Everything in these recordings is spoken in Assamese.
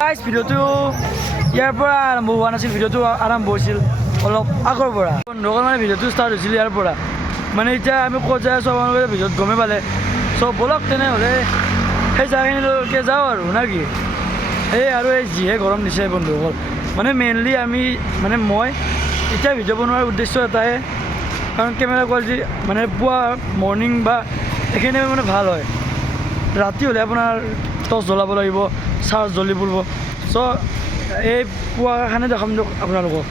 গাইজ ভিডিঅ'টো ইয়াৰ পৰা আৰম্ভ হোৱা নাছিল, ভিডিঅ'টো আৰম্ভ হৈছিল অলপ আগৰ পৰা। বন্ধুসকল মানে ভিডিঅ'টো ষ্টাৰ্ট হৈছিল ইয়াৰ পৰা, মানে এতিয়া আমি ক'ত যাই আছোঁ আপোনালোকে ভিডিঅ'ত গমেই পালে। চ' ব'লক তেনেহ'লে সেই জেগাখিনিলৈকে যাওঁ আৰু না কি। এই আৰু এই যিহে গৰম দিছে বন্ধুসকল, মানে মেইনলি মই এতিয়া ভিডিঅ' বনোৱাৰ উদ্দেশ্য এটাই, কাৰণ কেমেৰা কোৱালিটি মানে পুৱা মৰ্ণিং বা এইখিনি মানে ভাল হয়। ৰাতি হ'লে আপোনাৰ টৰ্চ জ্বলাব লাগিব, চাৰ্জ জ্বলি পৰিব। চ' এই পুৱাখানে দেখাম দিয়ক আপোনালোকক।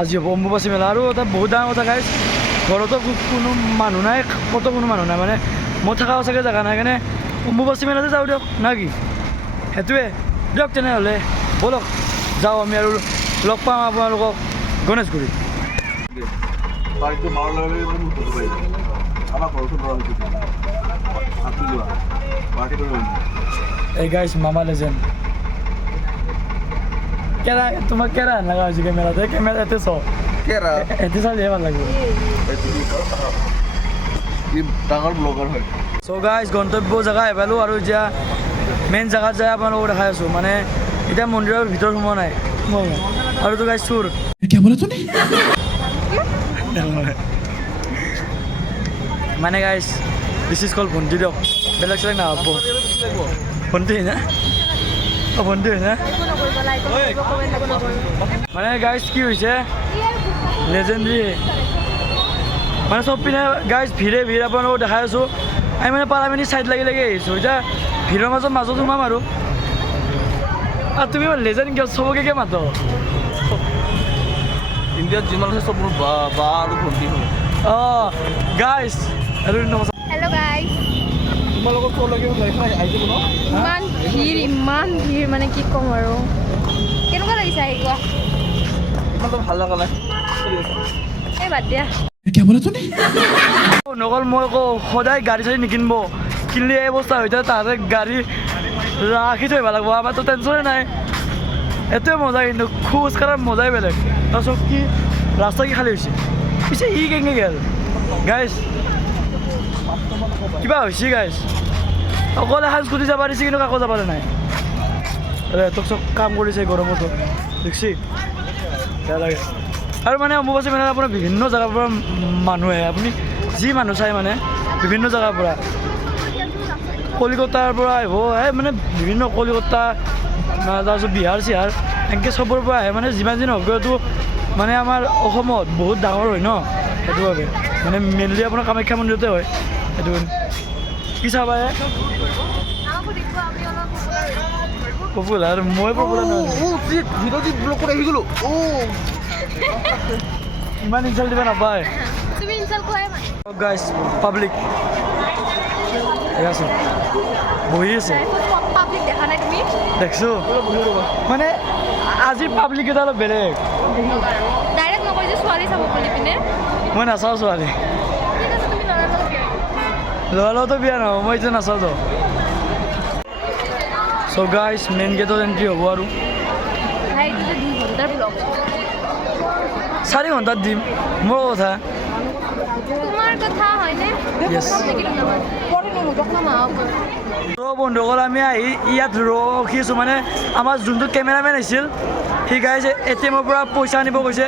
আজি হ'ব অম্বুবাচী মেলা। আৰু এটা বহুত ডাঙৰ কথা গাইজ, ঘৰতো কোনো মানুহ নাই, ক'তো কোনো মানুহ নাই, মানে মই থকা চাগে জেগা নাই, সেইকাৰণে অম্বুবাচী মেলাতে যাওঁ দিয়ক না কি। সেইটোৱে দিয়ক তেনেহ'লে ব'লক যাওঁ আমি আৰু লগ পাম আপোনালোকক গণেশগুৰিত। এই গাইজ মামা লেজেণ্ড কেৰা, তোমাক কেৰা লগা হৈছে কেমেৰাতে, কেমেৰা এতে চাওঁ, এতে চালেহে ভাল লাগিব। ডাঙৰ ব্লগাৰ হয়। চ' গাইজ গন্তব্য জেগা আহি পালোঁ, আৰু এতিয়া মেইন জেগাত যাই আপোনালোকক দেখাই আছোঁ। মানে এতিয়া মন্দিৰৰ ভিতৰত সোমোৱা নাই, আৰু তো গাইজ চুৰ মানে গাইজ দিছ ইজ কল ভণ্টি দিয়ক, বেলেগ চেলেগ নাভাব। ভণ্টি না ভণ্টি না মানে গাইজ কি হৈছে লেজেণ্ডৰী, মানে চব পিনে গাইজ ভিৰ আপোনালোকক দেখাই আছোঁ। আমি মানে পাৰামিনি চাইড লাগি আহিছোঁ, এতিয়া ভিৰৰ মাজত সোমাম আৰু তুমি লেজেণ্ড কিয় চবকে কিয় মাত? ইণ্ডিয়াত যিমান আছে চব মোৰ বা আৰু ভণ্টি হয়। অঁ গাইজ আৰু হেল্ল' গাইজ, তোমালোকৰ ক'লৈকে আহিছোঁ ন? ইমান ভিৰ মানে কি ক'ম আৰু। কেনেকুৱা লাগিছে আহি কোৱা? ইমানটো ভাল লগা নাই। এই বাদ দিয়া। নকল মই কওঁ সদায় গাড়ী চাড়ী নিকিনিব, কিনিলে এই অৱস্থা হৈ যায়, তাহাঁতে গাড়ী ৰাখি থৈ ভাল লাগব। আমাৰতো টেনশ্যনে নাই, এইটোৱে মজা, কিন্তু খোজ কঢ়াৰ মজাই বেলেগ। তাৰপিছত কি ৰাস্তা কি খালী হৈছে, পিছে ই কেনেকৈ গ'ল গাইজ, কিবা হৈছে গাইজ। অকল এখন স্কুটি যাব দিছে, কিন্তু কাকো যাবলৈ নাই। তোক চব কাম কৰিছে গৰমতো, দেখছি বেয়া লাগে। আৰু মানে অম্বুবাচী মেলাত আপোনাৰ বিভিন্ন জেগাৰ পৰা মানুহ আহে, আপুনি যি মানুহ চাই মানে বিভিন্ন জেগাৰ পৰা, কলিকতাৰ পৰা আহিব, মানে বিভিন্ন কলিকতা, তাৰপিছত বিহাৰ চিহাৰ এনেকৈ চবৰ পৰা আহে। মানে যিমান যি নহওক এইটো মানে আমাৰ অসমত বহুত ডাঙৰ হয় ন, সেইটো বাবে মানে মেইনলি আপোনাৰ কামাখ্যা মন্দিৰতে হয়। সেইটো কি চাবা পপুলাৰ, মই পপুলাৰ ইমান ইনচাল্ট দিব নাপায় গাইজ। পাব্লিক আছে বহি আছে, দেখছো মানে আজিৰ পাব্লিক এটা অলপ বেলেগ। মই নাচাওঁ ছোৱালী, ল'ৰাৰ লগতো বিয়া নহ'ব, মই এতিয়া নাচাওঁ তো। চ' গাইজ মেইন গেটত এণ্ট্ৰি হ'ব আৰু 4 ঘণ্টাত দিম, মোৰ কথা। তো বন্ধুসকল আমি আহি ইয়াত ৰখিছোঁ, মানে আমাৰ যোনটো কেমেৰামেন আহিছিল সি গাইজ ATM-ৰ পৰা পইচা আনিব কৈছে।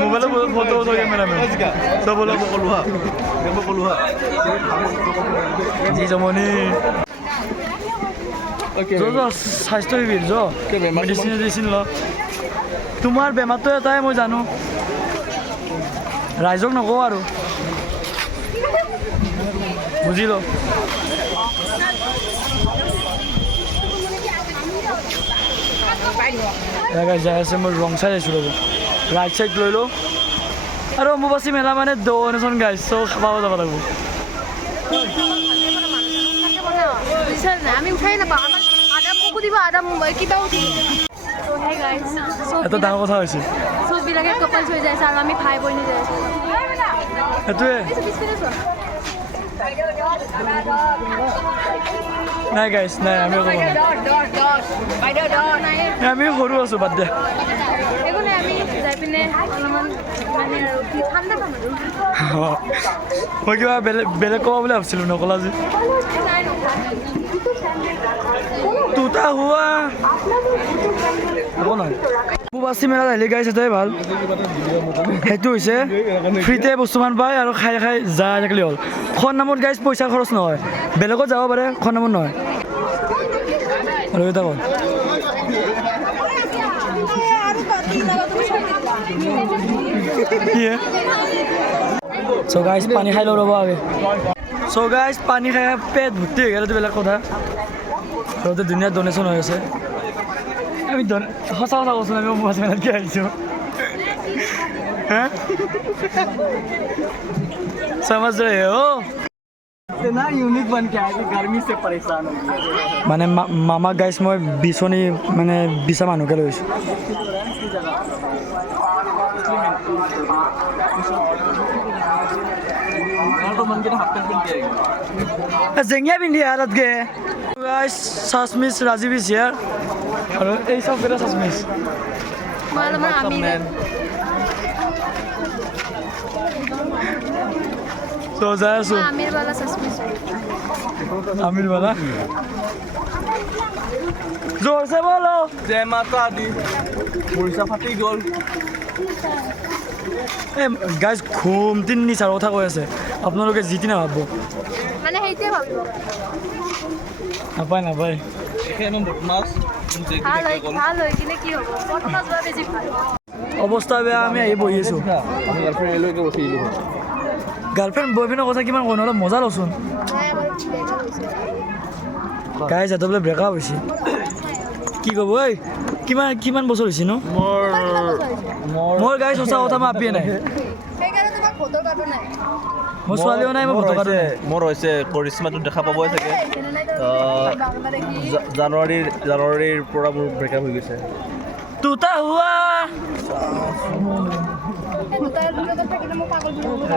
মোবাইলত ফটো উঠো কেমেৰামেন যি জমনি স্বাস্থ্য বিবিধ মেডিচিন ল। তোমাৰ বেমাৰটো এটাই মই জানো, ৰাইজক নকওঁ আৰু বুজি ল। যাই আছে, মই ৰং চাইড আহিছোঁ ৰ'ব, ৰাইট চাইড লৈ লওঁ। আৰু অম্বুবাচী মেলা মানে ডনেশ্যন গাইজ, চব খাব যাব লাগিব। আমি উঠাই নাপাওঁ, আদা মোকো দিব, আদা কিবাও দিব। এটা ডাঙৰ কথা হৈছে, চববিলাকে কপাল হৈ যায় আৰু আমি ভাই বহিনী যাই আছোঁ। সেইটোৱে নাই গাইজ, নাই আমি আমি সৰু আছোঁ, বাদ দে। কিনে অলপমান মানে আৰু কি ঠাণ্ডা পাম আৰু মই কিবা বেলেগ ক'ব বুলি ভাবিছিলোঁ নকলা যে তোতা হোৱা হ'ব নহয় বাচি মেলাত আহিলে গাইছ এটাই ভাল সেইটো হৈছে ফ্ৰীতে বস্তুমান পায় আৰু খাই খাই যাই থাকিলে হ'ল খন নামত গাইছ পইচা খৰচ নহয় বেলেগত যাব পাৰে খন নামত নহয় আৰু এটা ক'ত চ' গাইছ পানী খাই লওঁ ৰ'ব আগে চ' গাইছ পানী খাই পেট ভৰ্তি হৈ গ'লেতো বেলেগ কথা ঘৰতে ধুনীয়া ডনেশ্যন হৈ আছে আমি সঁচা কথা কৈছোঁ আমি মাছ মেলাত কি আহিছোঁ হা समझ रहे हो इतना यूनिक बन के आया कि गर्मी से परेशान हो गया মানে মামা গাইছ মই বিচনী মানে বিচা মানুহকে লৈছোঁ तो मन के हाफ पैंट पहन के आएगा জেঙিয়া পিন্ধি আৰতকে গাইছ চাচমিচ ৰাজীৱ ইজ হিয়াৰ আৰু এই চব কেইটা চাচমিচ মই অলপমান আমি তো যাই আছোঁ আমিৰ বালা চচমিচ আমিৰ বালা জোৰছে বলো जय माता दी मुर्सा फाटी गल এই গাইজ ঘুম তিনি চাৰ কথা কৈ আছে আপোনালোকে যি টি নাভাবিব মানে সেইটোৱে ভাবিব নাপায় নাপায় এখানে মাছ ভাল হৈ কিনে কি হ'ব পটমাছ বা বেছি ভাল অৱস্থা বেয়া আমি আহি বহি আছোঁ আমি গাৰ্লফ্ৰেণ্ড এলৈকে বহি দিলোঁ গাৰ্লফ্ৰেণ্ড বয়ফ্ৰেণ্ডৰ কথা কিমান কয় নহ'লে মজা লচোন গাইজ সিহঁতৰ বোলে ব্ৰেকআপ হৈছে কি ক'ব ঐ কিমান বছৰ হৈছে নো মোৰ গাইজ সঁচা কথা মই আপিয়ে নাই সেইকাৰণে তোমাক ফটোৰ কাৰ্ডো নাই মোৰ ছোৱালীও নাই মই ফটো কাৰ্ডো নাই মোৰ হৈছে কৰিশ্মাটো দেখা পাবই চাগে জানুৱাৰীৰ পৰা মোৰ ব্ৰেকআপ হৈ গৈছে তোতা হোৱা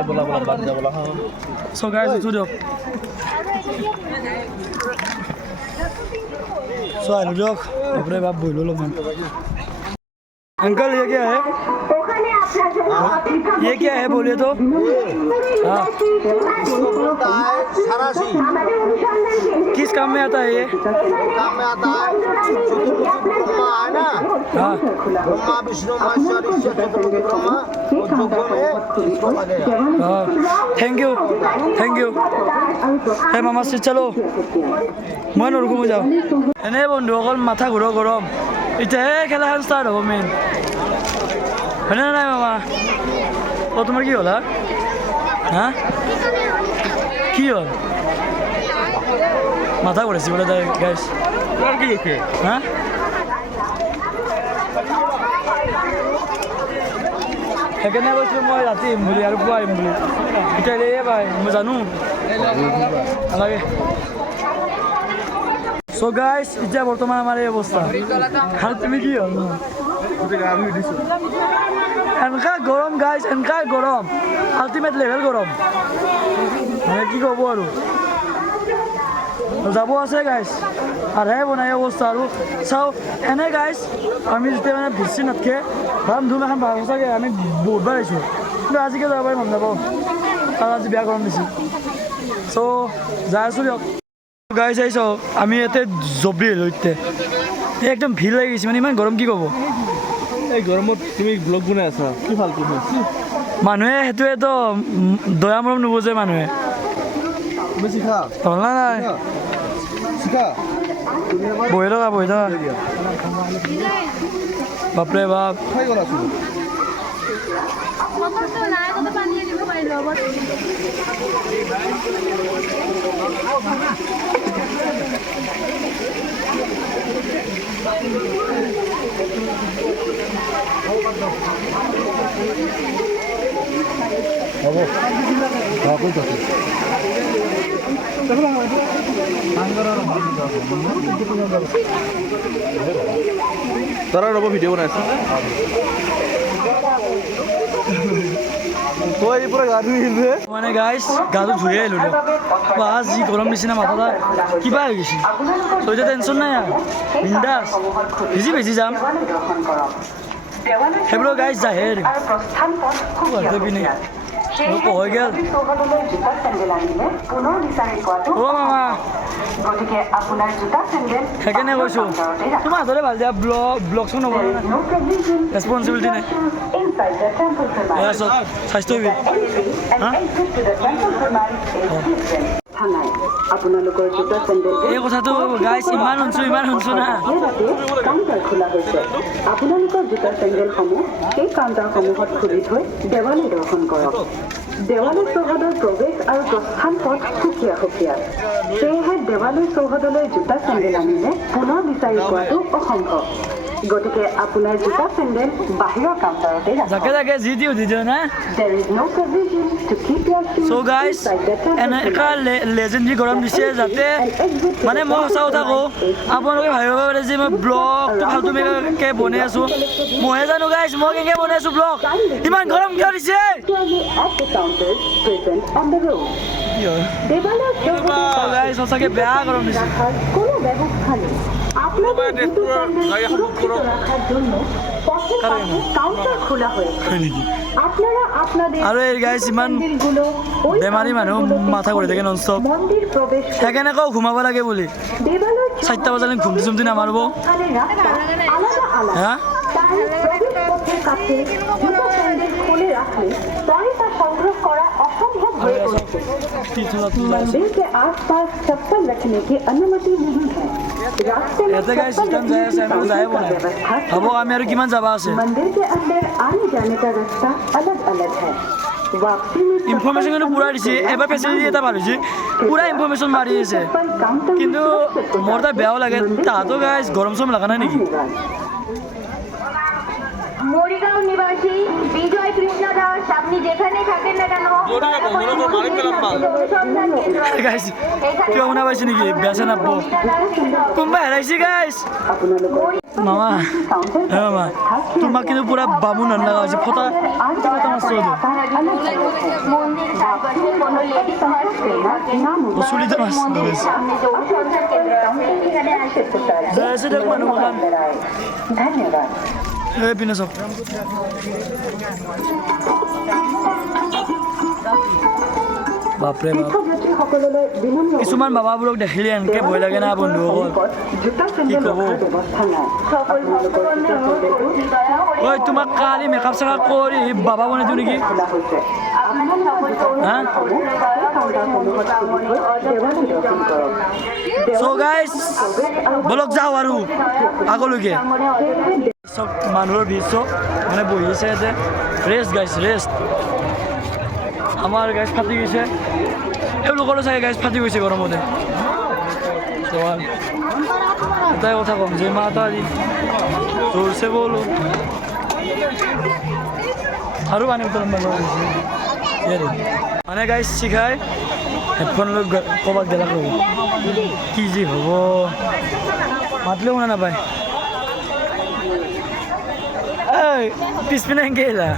বলা বলা বাদ যা বলা চ' গাইজ উঠো দিয়ক চ' আহিলোঁ দিয়ক বাপৰে বাপ বহিলোঁ অলপমান अंकल ये क्या है ये क्या है बोलिए तो हाँ किस काम में आता है ये काम में आता है ब्रह्मा है ना हाँ ब्रह्मा विष्णु महेश्वर ईश्वर चतुर्मुखी ब्रह्मा वो जोगों में इसको लगेगा हाँ थैंक यू हे मामा से चलो মই নৰখো মই যাওঁ এনেই বন্ধু অকল মাথা ঘূৰ গৰম এতিয়াহে খেলাখন ষ্টাৰ্ট হ'ব মেইন হয়নে নাই মামা অ তোমাৰ কি হ'ল হা কি হ'ল মাথা ঘূৰাইছে বোলে তাই গাইছ কি লিখে হা সেইকাৰণে কৈছিলোঁ মই ৰাতি আহিম বুলি আৰু পুৱা আহিম বুলি এতিয়া এই পাই মই জানো নালাগে চ' গাইছ এতিয়া বৰ্তমান আমাৰ এই অৱস্থা আৰু তুমি কি হ'ল এনেকা গৰম গাইছ এনেকাই গৰম আল্টিমেট লেভেল গৰম মানে কি ক'ব আৰু যাব আছে গাইছ আধাহে বনাই অৱস্থা আৰু চাওঁ এনে গাইছ আমি যেতিয়া মানে বেছি নাথাকে ধাম ধুম এখন ভাল সঁচাকৈ আমি বহুতবাৰ আহিছোঁ কিন্তু আজিকে যাব পাৰি মন নাপাওঁ আৰু আজি বেয়া গৰম দিছোঁ চ' যাই আছোঁ দিয়ক গাইছ আহিছ আমি ইয়াতে জবৰি আহিলোঁ এতিয়া একদম ভিৰ লাগি গৈছে মানে ইমান গৰম কি ক'ব এই গৰমত তুমি ব্লগ বনাই আছা কি ভাল তুমি মানুহে সেইটোৱেতো দয়া মৰম নুবুজে মানুহে তুমি শিখা হ'ল না নাই শিখা বহি থকা বাপৰে বাপ খাই গ'লা তুমি মটৰটো নাই তাতে পানী আনিব পাৰিলোঁ হ'ব হ'ব কৈ থাকি তাৰা ৰ'ব ভিডিঅ' বনাইছে তই এই পৰা গা ধুই আহিলে মানে গাইছ গাটো ধুই আহিলোঁ দিয়ক বা যি গৰম নিচিনা মাথা কিবা হৈ গৈছে ত' এতিয়া টেনশ্যন নাই আৰু বিন্দাছ ভিজি যাম সেইবোৰ গাইজ জাহেৰ প্ৰস্থান পথ সুকীয়া পিনে সেয়েহে হৈ গ'ল চৌহদলৈ জোতা চেণ্ডেল আনিলে পুনৰ বিচাৰি পোৱাটো অ' মামা গতিকে আপোনাৰ জোতা চেণ্ডেল সেইকাৰণে কৈছোঁ তোমাৰ হাততে ভাল দিয়া ব্লগচোন হ'ব no provision ৰেছপনচিবিলিটি নাই inside the temple premise. স্বাস্থ্য And exit to the temple premise is different. থানাই আপোনালোকৰ জোতা চেণ্ডেল এই কথাটো গাইজ ইমান শুনছোঁ না কাউণ্টাৰ খোলা হৈছে আপোনালোকৰ জোতা চেণ্ডেলসমূহ সেই কাউণ্টাৰসমূহত খুলি থৈ দেৱালী দৰ্শন কৰক দেৱালী চৌহদৰ প্ৰৱেশ আৰু প্ৰস্থান পথ সুকীয়া সেয়েহে দেৱালী চৌহদলৈ জোতা চেণ্ডেল আনিলে পুনৰ বিচাৰি পোৱাটো অসম্ভৱ গতিকে আপোনাৰ জোতা চেণ্ডেল বাহিৰৰ কাউণ্টাৰতে যাকে যাকে যি দি উঠি দিওঁ না There is no provision to keep your shoes so' guys inside the temple এনেকুৱা লেজেণ্ডি গৰম দিছে যাতে মানে মই সঁচা কথা কওঁ আপোনালোকে ভাবিব পাৰে যে মই ব্লগটো ফাল্টু মেকাকৈ বনাই আছোঁ মইহে জানো গাইজ মই কেনেকৈ বনাই আছোঁ ব্লগ ইমান গৰম কিয় দিছে Actually, at the counters present on the road. দেৱালয় গাইজ সঁচাকৈ বেয়া গৰম দিছে ৰাখাৰ কোনো ব্যবস্থা নেই আপনাদেৰ জুতো স্যান্ডেল সুৰক্ষিত ৰাখাৰ জন্য পথেৰ পাশে কাউন্টাৰ খোলা হয়েছে আপনাৰা আপনাদেৰ আৰু এই গাইজ ইমান স্যান্ডেলগুলো ওই বেমাৰী মানুহ মাথা ঘূৰি থাকে নন ষ্টপ মন্দিৰ প্ৰবেশ সেইকাৰণে কওঁ ঘুমাব লাগে বুলি দেৱালয় 4টা বজালৈ ঘুমটি চুমটি নামাৰিব স্থানের রাস্তা আলাদা আলাদা হা তাই প্রবেশ পথের কাছে জুতো স্যান্ডেল খুলে রাখলে পরে তা সংগ্রহ করা অসম্ভব হয়ে পড়ছে मंदिर के आसपास चप्पल रखने की अनुमति नहीं है रास्ते में ইয়াতে গাইজ चप्पल ৰিটাৰ্ণ যাই আছে रखने আমি की যায়ে পোৱা নাই व्यवस्था হ'ব আমি আৰু কিমান যাবা আছে मंदिर के अंदर आने जाने का रास्ता अलग अलग है वापसी में ইনফৰ্মেশ্যন কিন্তু পূৰা দিছে এবাৰ ফেচিলিটি এটা ভাল হৈছে পূৰা ইনফৰ্মেশ্যন মাৰি আছে चप्पल काउंटर কিন্তু মোৰ তাত বেয়াও লাগে তাহাঁতো গাইজ গৰম চৰম লগা নাই নেকি মরিগাঁও নিবাসী বিজয় কৃষ্ণ দাস আপনি যেখানে থাকেন না কেন গাইজ কিয় শুনা পাইছে নেকি বেয়া চেয়া নাপাব কোনোবা হেৰাইছে গাইজ মামা হে মামা তোমাক কিন্তু পূৰা বামুণ হেন লগা হৈছে ফটা ফটা মাছটো মন্দিৰ চাৰপাশে কোনো লেডিস ফাৰ্স্ট চুলিতে মাছ ধৰিছে সামনে যে অনুসন্ধান কেন্দ্র আছে এখানে আসতে যাই আছে দিয়ক মানুহবিলাক धन्यवाद এইপিনে চব বাপৰে বাপ তীৰ্থযাত্ৰীসকললৈ বিনম্ৰ কিছুমান বাবাবোৰক দেখিলে এনেকৈ ভয় লাগে না বন্ধুসকল জোতা চেণ্ডেল ক'ব? ৰখাৰ ব্যৱস্থা নাই আপোনালোকৰ জোতা চেণ্ডেলটো ঐ তোমাক কালি মেকআপ চেকআপ কৰি বাবা বনাই দিওঁ নেকি খোলা হৈছে হা কাউণ্টাৰসমূহত খুলি থৈ দেৱালী দৰ্শন কৰক চ' গাইজ বলক যাওঁ আৰু আগলৈকে চব মানুহৰ ভিৰ চব মানে বহিছে ইয়াতে ৰেষ্ট গাইছ ৰেষ্ট আমাৰ গাইজ ফাটি গৈছে সেইলোকৰো চাগে গাইজ ফাটি গৈছে গৰমতে চোৱা এটাই কথা ক'ম যে মাতা দি জোৰছে বলো আৰু পানী উতলাম মানে গাইজ শিখাই হেডফোন লৈ ক'ৰবাত গেলাক ৰ'ব কি যি হ'ব মাতিলেও শুনা নাপায় এই পিছপিনে এনেকৈ আহিলা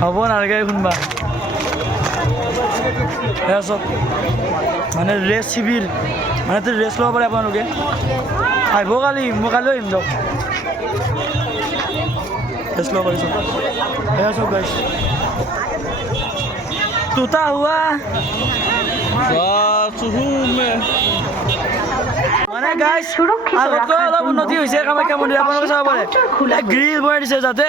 হ'ব নালাগে শুনবা সেয়া চব মানে ৰেষ্ট শিবিৰ মানে ৰেষ্ট ল'ব পাৰে আপোনালোকে আহিব কালি মই কালি আহিম দিয়ক ৰেষ্ট ল'ব পাৰিছোঁ সেয়া চব গাইছ তোতা হোৱা মানে গাইছ আগতকৈ অলপ উন্নতি হৈছে কামাখ্যা মন্দিৰ আপোনালোকে চাব পাৰে গ্ৰিল বনাই দিছে যাতে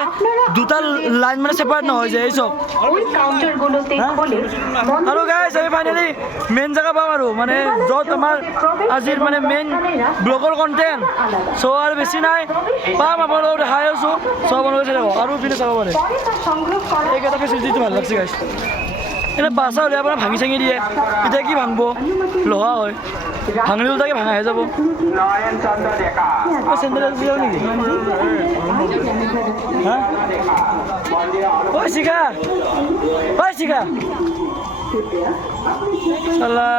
দুটা লাইন মানে ছেপাৰেট নহয় যে এই চব ওই কাউন্টাৰগুলোতে খোলে আৰু গাইছ আমি ফাইনেলি মেইন জেগা পাম আৰু মানে য'ত আমাৰ আজিৰ মানে মেইন ব্লগৰ কণ্টেণ্ট চ' আৰু বেছি নাই পাম আপোনালোকক দেখাই আছোঁ চ' আপোনালোকে চাই থাকক আৰু পিনে চাব পাৰে পৰে তা সংগ্ৰহ কৰা এইকেইটা ফেচিলিটিটো ভাল লাগছে গাইছ এনে বাছা হ'লে আপোনাৰ ভাঙি চাঙি দিয়ে এতিয়া কি ভাঙব লোহা হয় ভাঙিলে তাকে ভাঙাহে যাব চেণ্ডেল এযোৰ যাওঁ নেকি হা ঐ শিখা চালা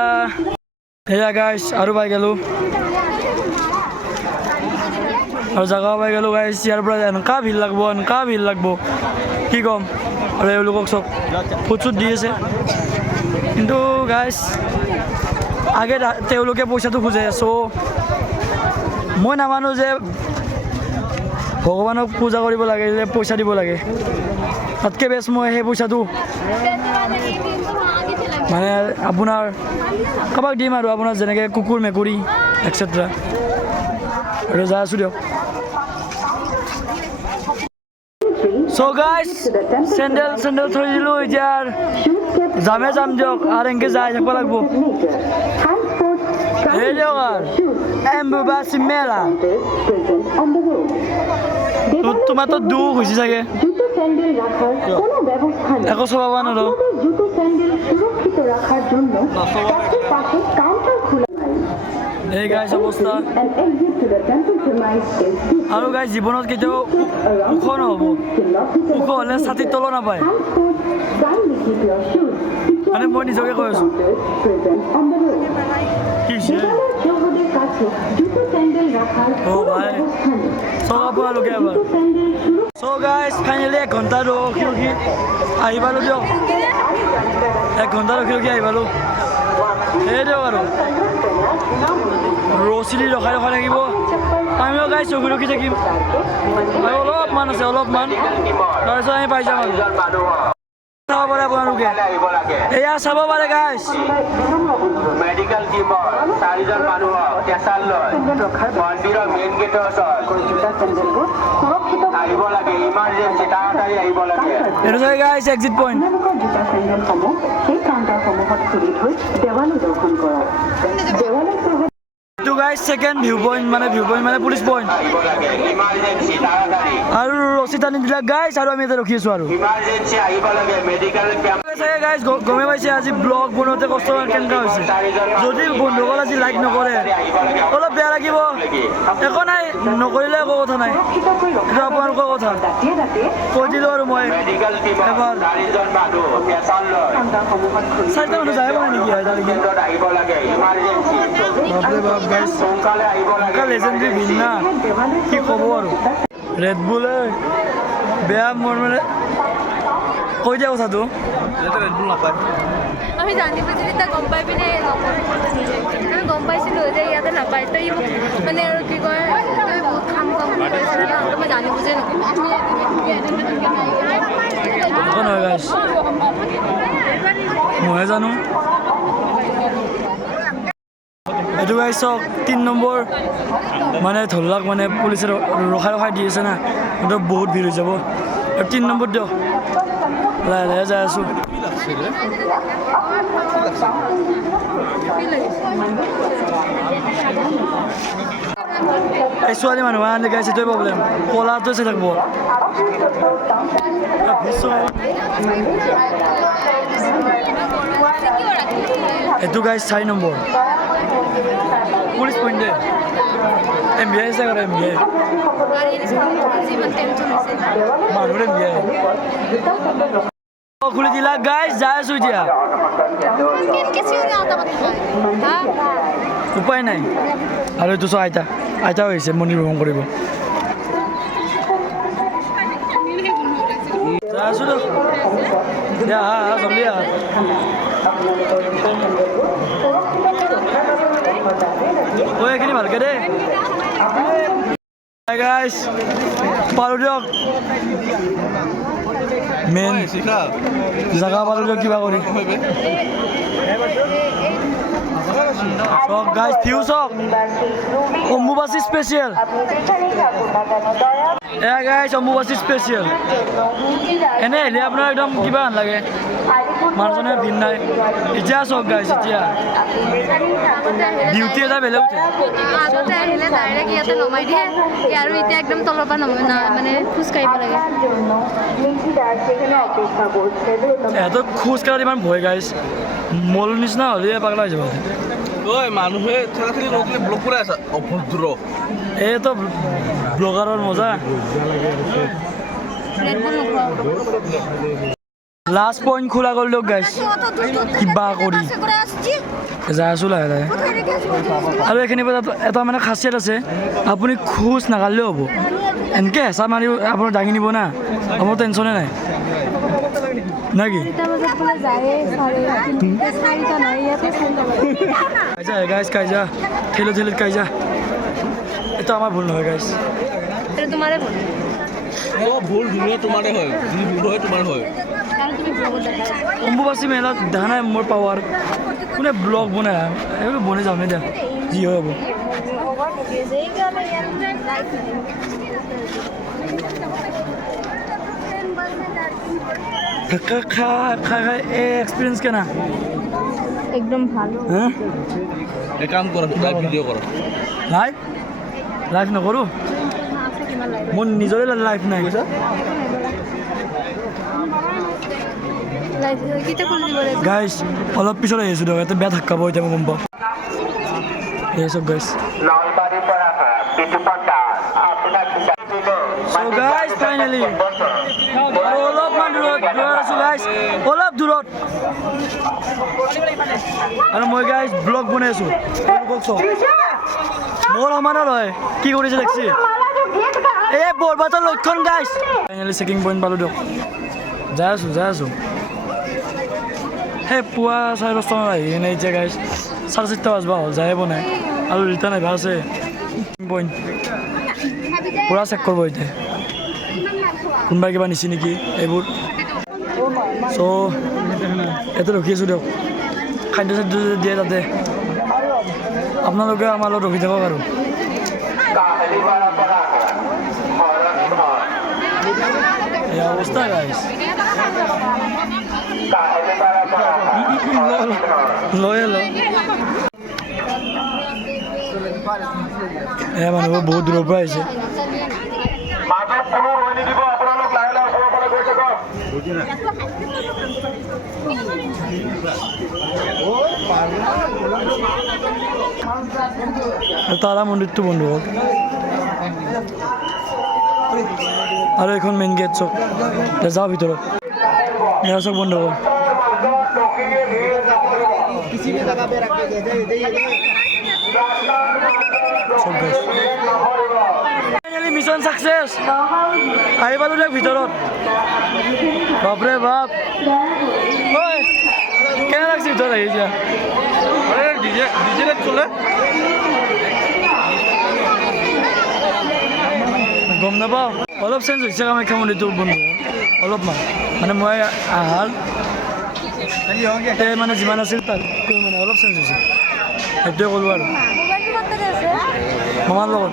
সেয়া গাইছ আৰু পাই গ'লোঁ আৰু জেগাও পাই গ'লোঁ গাইছ ইয়াৰ পৰা এনেকুৱা ভিৰ লাগব কি ক'ম আৰু এওঁলোকক চব ফুট চুট দি আছে কিন্তু গাইছ আগে তেওঁলোকে পইচাটো খোজে চ' মই নামানো যে ভগৱানক পূজা কৰিব লাগে পইচা দিব লাগে তাতকৈ বেছ মই সেই পইচাটো মানে আপোনাৰ কাৰোবাক দিম আৰু আপোনাৰ যেনেকৈ কুকুৰ মেকুৰী এক্সেট্ৰা আৰু যাই আছোঁ দিয়ক চ' গাইজ চেণ্ডেল থৈ দিলোঁ এতিয়া যাম দিয়ক আৰু এনেকৈ যাই থাকিব লাগিব এই দিয়ক আৰু এম্বুবাচী মেলা তোমাৰতো দুখ হৈছে চাগে একো চলাব নোৱাৰো এই গাইজ অৱস্থা আৰু গাইজ জীৱনত কেতিয়াও ওখ নহ'ব ওখ হ'লে ছাতিৰ তল নাপায় মানে মই নিজকে কৈ আছোঁ কি অ' ভাই চব আপোনালোকে এবাৰ চ' গাইজ ফাইনেলি 1 ঘণ্টা ৰখি আহি পালোঁ দিয়ক 1 ঘণ্টা ৰখি আহি পালোঁ এই দিয়ক আৰু ৰছী ৰখাই থাকিব আমিও গাইজ চকু ৰখি থাকিম আৰু অলপমান আছে তাৰপিছত আমি পাই যাম আৰু চাব পাৰে আপোনালোকে এয়া চাব পাৰে গাইজ মেডিকেল টিমৰ 4জন মানুহক কেঁচাল লৈ মন্দিৰৰ মেইন গেটৰ ওচৰত আহিব লাগে ইমাৰ্জেঞ্চি তাড়াতাড়ি আহিব লাগে এইটো চাগে গাইজ এক্সিট পইণ্ট জোতা চেণ্ডেলসমূহ সেই কাউণ্টাৰসমূহত খুলি থৈ দেৱালী দৰ্শন কৰক দেৱালী এইটো গাইজ ছেকেণ্ড ভিউ পইণ্ট মানে পুলিচ পইণ্ট আহিব লাগে ইমাৰ্জেঞ্চি তাড়াতাড়ি আৰু ৰছী টানি দিলে গাইজ আৰু আমি এতিয়া ৰখি আছোঁ আৰু ইমাৰ্জেঞ্চি আহিব লাগে মেডিকেল কেম্প চাগে গাইজ গমে পাইছে আজি ব্লগ বনাওঁতে কষ্ট কেনেকুৱা হৈছে যদি বন্ধুসকল আজি লাইক নকৰে অলপ বেয়া লাগিব একো নাই নকৰিলে একো কথা নাই এইটো আপোনালোকৰ কথা কৈ দিলোঁ আৰু মই মেডিকেল টিমৰ এবাৰ 4জন মানুহ কেঁচাল লৈ 4টা মানুহ যায় পাই নেকি কেন্দ্ৰত আহিব লাগে ইমাৰ্জেঞ্চি বাপৰে বাপ গাইজ সোনকালে আহিব লাগে লেজেণ্ডৰী ভিন্ন না কি ক'ব আৰু ৰেড বুল বেয়া মোৰ মানে কৈ দিয়া কথাটো আমি জানিব যদি তাক গম পাই পিনে আমি গম পাইছিলোঁ যে ইয়াতে নাপায় তই মানে আৰু কি কয় তই বহুত কাম বুলি কৈছিলে ন মই জানি বুজি একো নহয় গাইজ ময়ে জানো এইটো গাইজ চাওক 3 নম্বৰ মানে ধৰলাক মানে পুলিচে ৰখাই দি আছে না কিন্তু বহুত ভিৰ হৈ যাব আৰু 3 নম্বৰ দিয়ক লাহে যাই আছোঁ এই ছোৱালী মানুহ আনিলে গাইছে এইটোৱে প্ৰব্লেম কলাটো চাই থাকিব এইটো গাইজ 4 নম্বৰ পুলিচ পইণ্ট দে MBI আছে কৰে MBI মানুহ MBI খুলি দিলা গাইজ যাই আছোঁ এতিয়া উপায় নাই আৰু এইটো চোৱা আইতা হৈছে মন্দিৰ ভ্ৰমণ কৰিব যাই আছোঁ দিয়া হা জলদি আহা ঐ এইখিনি ভালকৈ দেই গাইজ পালোঁ দিয়ক মেইন জেগা পালোঁ দিয়ক কিবা কৰি চক গাইজ ভিউ চক অম্বুবাচী স্পেচিয়েল এয়া গাইজ অম্বুবাচী স্পেচিয়েল এনে আহিলে আপোনাৰ একদম কিবা নালাগে মানুহজনে ভিন নাই এতিয়া চক গাইজ এতিয়া ডিউটি এটা বেলেগ উঠে আগতে আহিলে ডাইৰেক্ট ইয়াতে নমাই দিয়ে আৰু এতিয়া একদম তলৰ পৰা মানে খোজ কাঢ়িব লাগে এহঁতক খোজ কাঢ়াত ইমান ভয় গাইজ মল নিচিনা হ'লে পাগলা হৈ যাব মানুহে ঠেলাঠেলি নকৰিলে ব্লক কৰাই আছে অভদ্ৰ এইটো ব্লগাৰৰ মজা লাষ্ট পইণ্ট খোলা গ'ল দিয়ক গাইজ কিবা কৰি যাই আছোঁ লাহে আৰু এইখিনি বজাত এটা মানে খাচিয়াত আছে আপুনি খোজ নাকাঢ়িলেও হ'ব এনেকৈ হেঁচা মাৰি আপোনাৰ দাঙি নিব না আপোনাৰ টেনশ্যনে নাই নাকি চাৰিটা বজাত বোলে যায়ে চাৰিটা নাই ইয়াতে কাইজা গাইজ কাইজা ঠেলিত কাইজা এটা আমাৰ ভুল নহয় গাইজ এটা তোমাৰে ভুল ভুল ভুলে তোমাৰে হয় যি ভুল হয় তোমাৰ হয় কাৰণ তুমি ব্লগত দেখাইছা অম্বুবাচী মেলাত দেখা নাই মোৰ পাৱাৰ কোনে ব্লগ বনায় এইবোৰ বনাই যাওঁ নে দিয়া যি হয় হ'ব খাই এক্সপিৰিয়েঞ্চ কেনা একদম ভালো হ্যাঁ এক কাম কৰা লাইভ ভিডিঅ' কৰা লাইভ নকৰোঁ মোৰ নিজৰে লাইফ নাই কেতিয়া খুলি দিব লাগিব গাইজ অলপ পিছত আহিছোঁ দিয়ক ইয়াতে বেয়া ধাক্কা পাব এতিয়া মই গম পাওঁ এই চব গাইজ নলবাৰীৰ পৰা বিতুপন দাস আপোনাক So guys, finally, অলপমান দূৰত আছোঁ গাইজ অলপ দূৰত আৰু মই গাইজ ব্লগ বনাই আছোঁ মোৰ সমানৰ হয় কি কৰিছে দেখছি এই বৰবাদৰ লক্ষণ গাইজ ফাইনেলি চেকিং পইণ্ট পালোঁ দিয়ক যাই আছোঁ সেই পুৱা 5:30 আহি কিনে এতিয়া গাইজ 4:30 বাজব হ'ল যায়ে বনাই আৰু ৰিটাৰ্ণ আহিব আছে পইণ্ট পূৰা চেক কৰিব এতিয়া কোনোবাই কিবা নিছে নেকি এইবোৰ চ' ইয়াতে ৰখি আছোঁ দিয়ক খাদ্য চাদ্য দিয়ে তাতে আপোনালোকে আমাৰ লগত ৰখি থাকক আৰু এয়া অৱস্থা গাইজ লয় এয়া মানুহবোৰ বহুত দূৰৰ পৰা আহিছে মাজত কোনো ৰৈ নিদিব আপোনালোক লাহে লাহে ওপৰৰ ফালে গৈ থাকক তাৰা মন্দিৰটো বন্ধ হ'ল আৰু এখন মেইন গেট চক যাওঁ ভিতৰত এয়া চক বন্ধ হ'ল মিছন চাকচেছ আহি পালোঁ দিয়ক ভিতৰত বাপৰে বাপ কেনে লাগছে ভিতৰত আহি এতিয়া ডিজেলত চলে গম নাপাওঁ অলপ চেঞ্জ হৈছে কামাখ্যা মন্দিৰটো বন্ধু অলপমান মানে মই আহাৰ মানে যিমান আছিল তাতকৈ মানে অলপ চেঞ্জ হৈছে সেইটোৱে ক'লোঁ আৰু মামাৰ লগত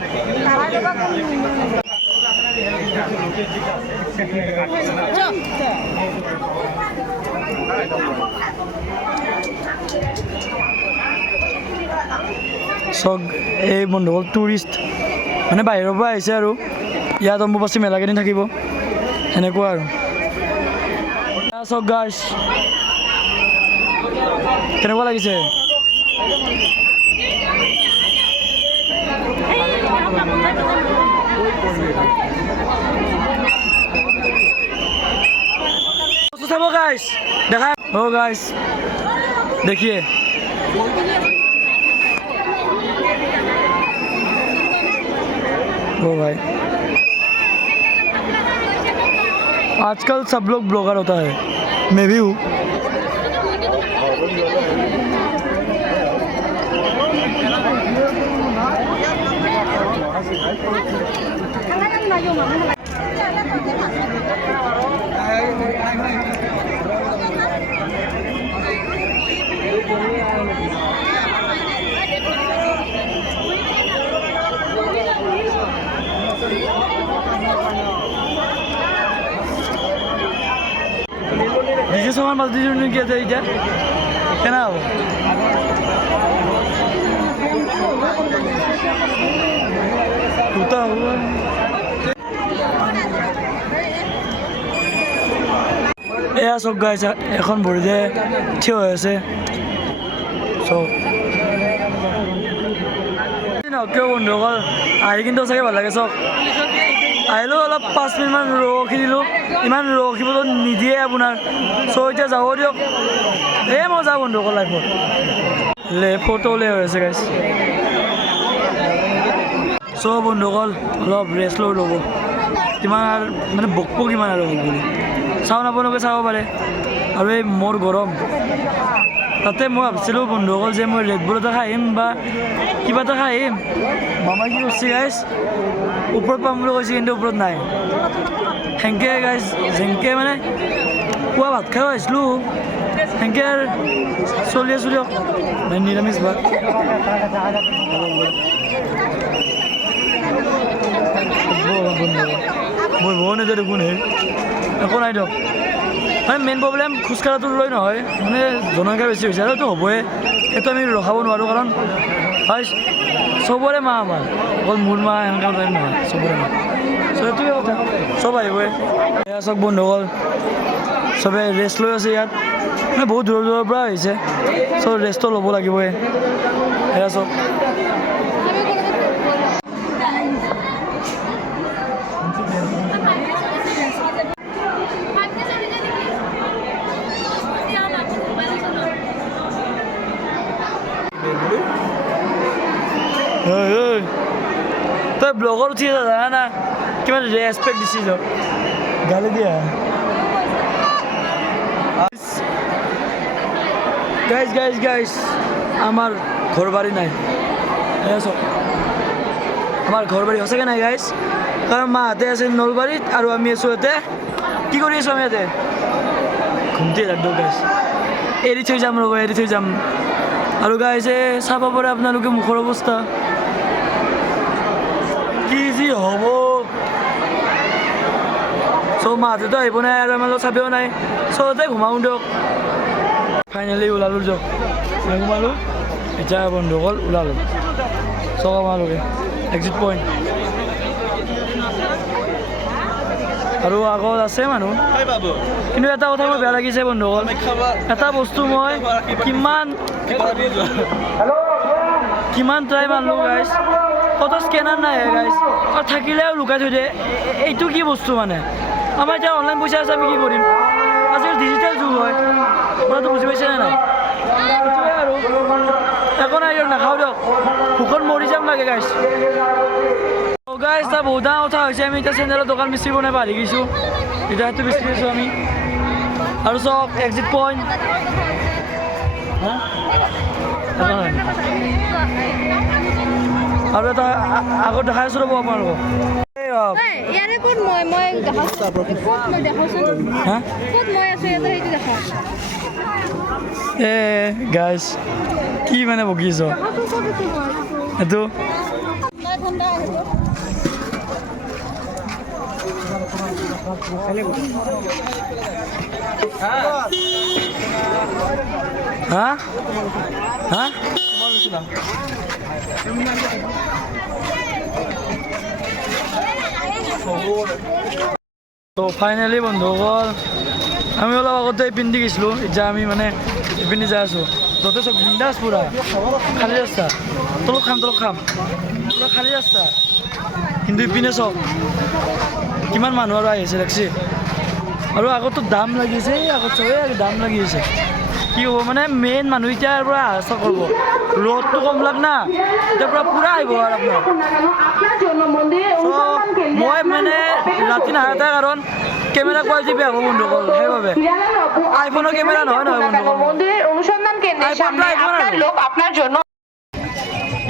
চক এই বন্ধুসকল টুৰিষ্ট মানে বাহিৰৰ পৰা আহিছে আৰু ইয়াত অম্বুবাচী মেলাকেইদিন থাকিব সেনেকুৱা আৰু চক গাইজ কেনেকুৱা লাগিছে চাব গাইজ দেখা গাইজ देखिए ओ भाई आजकल सब लोग ब्लॉगर होता है मैं भी हूँ Dice someone must do you get the idea? Genau. Tuta hua. এয়া চব গাইছে এখন ভৰিতে থিয় হৈ আছে চব কিয় বন্ধুসকল আহি কিন্তু চাগে ভাল লাগে চব আহিলোঁ অলপ 5 মিনিটমান ৰখি দিলোঁ ইমান ৰখিবলৈ নিদিয়ে আপোনাৰ চ' এতিয়া যাব দিয়ক এই মজা বন্ধুসকল লাইফত ফটো লৈ হৈ আছে গাইছ চ' বন্ধুসকল অলপ ৰেষ্ট লৈ ল'ব কিমান মানে বকব কিমান আৰু চাওঁ আপোনালোকে চাব পাৰে আৰু এই মোৰ গৰম তাতে মই ভাবিছিলোঁ বন্ধুসকল যে মই ৰেড বুল এটা খাই আহিম বা কিবা এটা খাই আহিম মামাই কি কৰিছে গাইজ ওপৰত পাম বুলি কৈছে কিন্তু ওপৰত নাই সেনেকৈ গাইজ যেনেকৈ মানে পুৱা ভাত খাই আহিছিলোঁ সেনেকৈ আৰু চলি আছোঁ দিয়ক নিৰামিষ ভাত মই ভোৱা নাই দেখোন হে একো নাই দিয়ক মানে মেইন প্ৰব্লেম খোজকঢ়াটো লৈ নহয় মানে জনসংখ্যা বেছি হৈছে আৰু এইটো হ'বই এইটো আমি ৰখাব নোৱাৰোঁ কাৰণ হয় চবৰে মা আমাৰ অকল মোৰ মা এনেকুৱা টাইপ নহয় চবৰে মা চ' এইটোৱে কথা চব আহিবই এয়া চব বন্ধুসকল চবে ৰেষ্ট লৈ আছে ইয়াত মানে বহুত দূৰৰ দূৰৰ পৰা আহিছে চ' ৰেষ্টটো ল'ব লাগিবই এয়া চব তই ব্লগত উঠি আছা জানা না কিমান ৰেচপেক্ট দিছিল গালি দিয়া গাইজ গাইজ গাইজ আমাৰ ঘৰ বাৰী নাই চব আমাৰ ঘৰ বাৰী সঁচাকৈ নাই গাইজ কাৰণ মাহঁতে আছে নলবাৰীত আৰু আমি আছোঁ ইয়াতে কি কৰি আছোঁ আমি ইয়াতে ঘুমটি লাগদক গাইজ এৰি থৈ যাম ৰ'ব এৰি থৈ যাম আৰু গাইছে চাব পাৰে আপোনালোকে মুখৰ অৱস্থা কি যি হ'ব চ' মাহঁতেতো আহিব নাই আৰু আমাৰ লগত চাবিও নাই চবতে ঘুমাওঁ দিয়ক ফাইনেলি ওলালোঁ দিয়ক ঘুমালোঁ এতিয়া বন্ধুসকল ওলালোঁ চক আমালোকে এক্সিট পইণ্ট আৰু আগত আছে মানুহ কিন্তু এটা কথা মোৰ বেয়া লাগিছে বন্ধুসকল এটা বস্তু মই কিমান ট্ৰাই মাৰিলোঁ গাইজ কত স্কেনাৰ নাই গাইজ আৰু থাকিলেও লুকাই থৈ দিয়ে এইটো কি বস্তু মানে আমাৰ এতিয়া অনলাইন পইচা আছে আমি কি কৰিম আজিকালি ডিজিটেল যুগ হয় কথাটো বুজি পাইছেনে নাই এইটোৱে আৰু একো নাই দিয়ক নাখাওঁ দিয়ক ভোকত মৰি যাম লাগে গাইজ গাইজ এটা বহুত ডাঙৰ কথা হৈছে আমি এতিয়া চেণ্ডেলৰ দোকান বিচৰিব নাই পাহৰি গৈছোঁ এতিয়া সেইটো বিচাৰি আছোঁ আমি আৰু চাওক এক্সিট পইণ্ট আৰু এটা আগত দেখাই আছোঁ ৰ'ব আপোনালোকক ইয়াৰে ক'ত মই দেখাচোন ক'ত মই দেখাচোন ক'ত মই আছোঁ ইয়াতে সেইটো দেখা গাইজ কি মানে বকিছ এইটো হা হা তো ফাইনেলি বন্ধুসকল আমি অলপ আগতে পিন্ধি গৈছিলোঁ এতিয়া আমি মানে ইপিনে যাই আছোঁ যথেষ্ট বিন্দাছ পুৰা খালী ৰাস্তা তলত খাম পুৰা খালী ৰাস্তা কিন্তু ইপিনে চব কিমান মানুহ আৰু আহিছে দেখছি আৰু আগততো দাম লাগিছে আগত চবেই দাম লাগি আছে কি হ'ব মানে মেইন মানুহ এতিয়া ইয়াৰ পৰা অহা কৰিব ৰ'দটো কম লাগ না এতিয়া পুৰা আহিব আৰু আপোনাৰ মই মানে ৰাতি নাহাতে কাৰণ কেমেৰা কোৱালিটি বেয়া হ'ব বন্ধুসকল সেইবাবে আইফোনৰ কেমেৰা নহয় বন্ধুসকল মন্দিরের অনুসন্ধান কেন্দ্রের সামনে আপনার লোক আপনার জন্য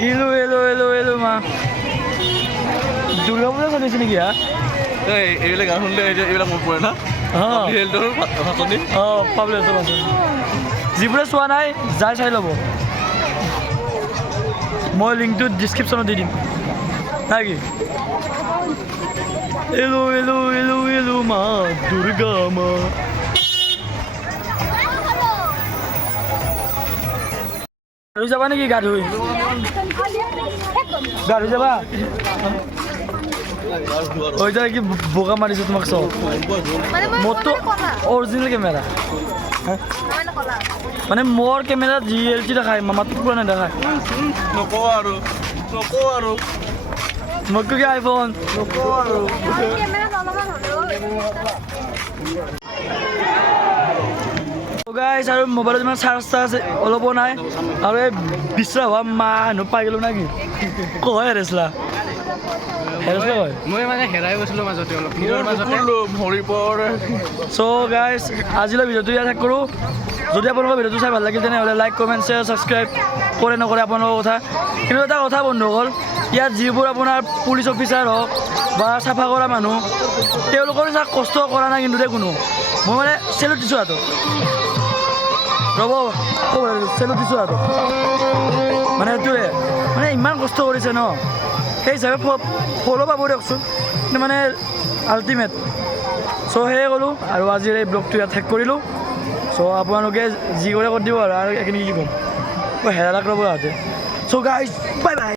এলো এলো এলো এলো মা দুর্গা পূজা চলিছে নেকি হা এইবিলাক গান শুনিলে এইবিলাক মনত পৰে না অঁ পাব্লিক যিবোৰে চোৱা নাই যাই চাই ল'ব মই লিংকটো ডিছক্ৰিপশ্যনত দি দিম নাই কি এলো এলো এলো এলো মা দুৰ্গা মা গা যাবা নেকি গা ধুই যাবা হৈ যায় কি বোকা মাৰিছোঁ তোমাক চব মোৰতো অৰিজিনেল কেমেৰা মানে মোৰ কেমেৰাত ৰিয়েলিটি দেখায় মামাটো পুৰা নেদেখায় নকওঁ আৰু মোকতো কি আইফোন গাইছ আৰু মোবাইলত ইমান চাৰ্জ আছে অলপো নাই আৰু এই বিশ্ৰাম হোৱা মানুহ পাই গ'লো না কি কয় আছিলা হেৰাইছিলে হয় মই মানে হেৰাই গৈছিলোঁ মাজতে অলপ নিজৰ মাজতে ভৰিপৰ চ' গাইজ আজিলৈ ভিডিঅ'টো ইয়াত শেষ কৰোঁ যদি আপোনালোকৰ ভিডিঅ'টো চাই ভাল লাগিল তেনেহ'লে লাইক কমেণ্ট শ্বেয়াৰ ছাবস্ক্ৰাইব কৰে নকৰে আপোনালোকৰ কথা কিন্তু এটা কথা বন্ধুসকল ইয়াত যিবোৰ আপোনাৰ পুলিচ অফিচাৰ হওক বা চাফা কৰা মানুহ তেওঁলোকৰ নিচিনা কষ্ট কৰা নাই কিন্তু কোনো মই মানে চেলুট দিছোঁ হাতত ৰ'ব চেলুট দিছোঁ হাতত মানে সেইটোৱে মানে ইমান কষ্ট কৰিছে ন সেই হিচাপে ফলো পাব দিয়কচোন কিন্তু মানে আল্টিমেট চ' সেয়ে ক'লোঁ আৰু আজিৰ এই ব্লগটো ইয়াত শেষ কৰিলোঁ চ' আপোনালোকে যি কৰে কৰি দিব আৰু এইখিনি কি ক'ম মই হেৰালাক ৰ'ব ইয়াতে চ' গাইজ বাই বাই